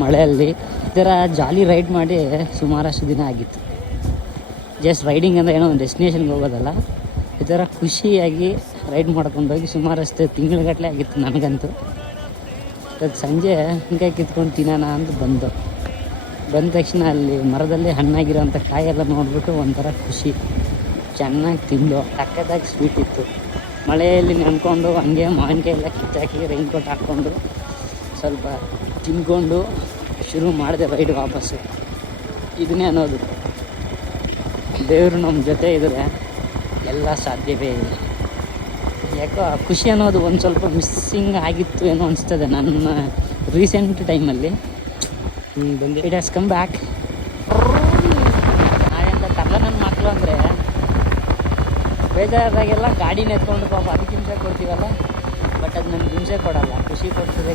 ಮಳೆಯಲ್ಲಿ ಈ ಥರ ಜಾಲಿ ರೈಡ್ ಮಾಡಿ ಸುಮಾರಷ್ಟು ದಿನ ಆಗಿತ್ತು. ಜಸ್ಟ್ ರೈಡಿಂಗ್ ಅಂದರೆ ಏನೋ ಒಂದು ಡೆಸ್ಟಿನೇಷನ್ಗೆ ಹೋಗೋದಲ್ಲ, ಈ ಥರ ಖುಷಿಯಾಗಿ ರೈಡ್ ಮಾಡ್ಕೊಂಡೋಗಿ ಸುಮಾರಷ್ಟು ತಿಂಗಳುಗಟ್ಟಲೆ ಆಗಿತ್ತು ನನಗಂತೂ. ಅದು ಸಂಜೆ ಹಣ್ಣುಕಾಯಿ ಕಿತ್ಕೊಂಡು ತಿನ್ನೋಣ ಅಂತ ಬಂದ ತಕ್ಷಣ ಅಲ್ಲಿ ಮರದಲ್ಲಿ ಹಣ್ಣಾಗಿರೋಂಥ ಕಾಯೆಲ್ಲ ನೋಡಿಬಿಟ್ಟು ಒಂಥರ ಖುಷಿ. ಚೆನ್ನಾಗಿ ತಿಂದು ಸಕ್ಕತ್ತಾಗಿ ಸ್ವೀಟ್ ಇತ್ತು. ಮಳೆಯಲ್ಲಿ ನೆನ್ಕೊಂಡು ಹಂಗೆ ಮಾವಿನಕಾಯಿ ಎಲ್ಲ ಕಿತ್ತಾಕಿ ರೈನ್ ಕೋಟ್ ಹಾಕ್ಕೊಂಡು ಸ್ವಲ್ಪ ತಿನ್ಕೊಂಡು ಶುರು ಮಾಡಿದೆ ರೈಡ್ ವಾಪಸ್ಸು. ಇದನ್ನೇ ಅನ್ನೋದು, ದೇವರು ನಮ್ಮ ಜೊತೆ ಇದ್ದರೆ ಎಲ್ಲ ಸಾಧ್ಯವೇ ಇದೆ. ಯಾಕೋ ಆ ಖುಷಿ ಅನ್ನೋದು ಒಂದು ಸ್ವಲ್ಪ ಮಿಸ್ಸಿಂಗ್ ಆಗಿತ್ತು ಏನೋ ಅನಿಸ್ತದೆ ನನ್ನ ರೀಸೆಂಟ್ ಟೈಮಲ್ಲಿ. It has come back. ನಾವೆಂತ ತರಲ ನನ್ನ ಮಕ್ಕಳು ಅಂದರೆ ಬೇಜಾರಾದಾಗೆಲ್ಲ ಗಾಡಿನ ಎತ್ಕೊಂಡು ಪಾಪ ಅದಕ್ಕೆ ಹಿಂಸೆ ಕೊಡ್ತೀವಲ್ಲ, ಬಟ್ ಅದು ನನಗೆ ಹಿಂಸೆ ಕೊಡಲ್ಲ, ಖುಷಿ ಕೊಡ್ತದೆ.